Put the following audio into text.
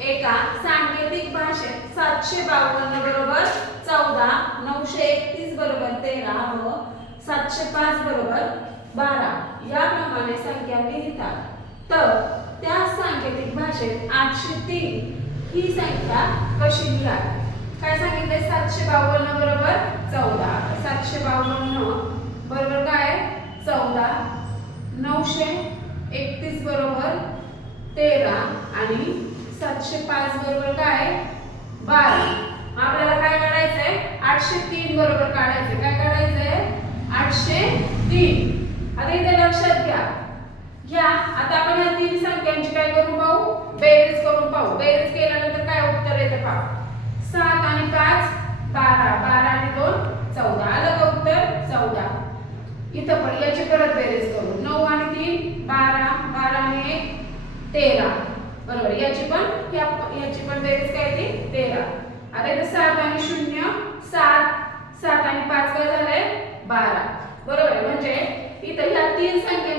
एका सांकेतिक भाषेत 752 बरोबर 14, 931 बरोबर 13 व 705 बरोबर 12 याप्रमाणे संख्या लिहितात, तर त्या सांकेतिक भाषेत 803 ही संख्या कशी लिहावी? काय सांगितले? 752 बरोबर 14, 752 बरोबर काय 14, 931 बरोबर 13 आणि 705 बरोबर काय 12. आपल्याला काय काढायचंय? 803 बरोबर काढायचंय. काय काढायचंय? 803. आता इथे लक्षात घ्या आता आपण या तीन संख्यांची काय करून पाहू? बेरीज करून पाहू. बेरीज केल्यानंतर काय उत्तर येते पहा. 7 आणि 5 12, 12 आणि 2 14. आलं का उत्तर? 14. इथं पण याची परत बेरीज करू. 9 आणि 3 12, 12 आणि 1 13. बरोबर. याची पण बेरीज काय ती 13. आता इथे 7 आणि 0 7, 7 आणि 5 काय झाले 12. बरोबर. म्हणजे इथं ह्या तीन संख्या